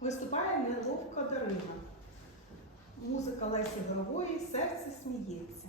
Виступає неловка Дарина. Музика Лесі Горової серце сміється.